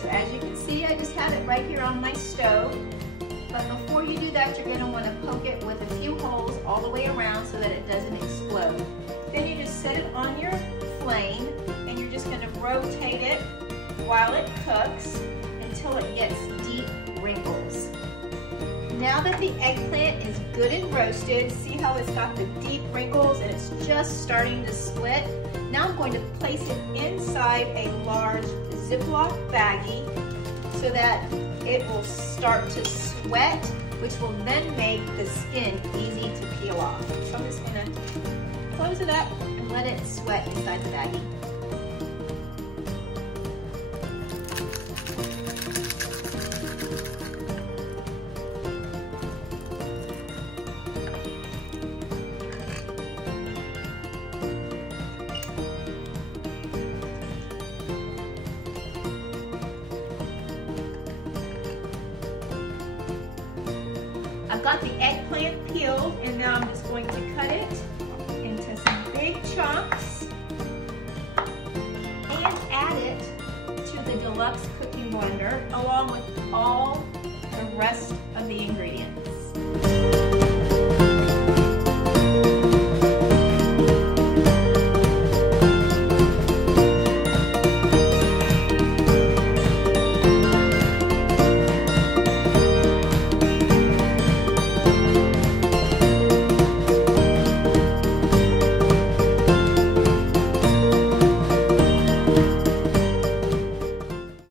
So as you can see, I just have it right here on my stove. But before you do that, you're gonna wanna poke it with a few holes all the way around so that it doesn't explode. Then you just set it on your flame and you're just gonna rotate it while it cooks until it gets deep wrinkles. Now that the eggplant is good and roasted, see how it's got the deep wrinkles and it's just starting to split? Now I'm going to place it inside a large Ziploc baggie so that it will start to sweat, which will then make the skin easy to peel off. So I'm just gonna close it up and let it sweat inside the baggie. I've got the eggplant peeled and now I'm just going to cut it into some big chunks and add it to the Deluxe cooking blender along with all the rest of the ingredients.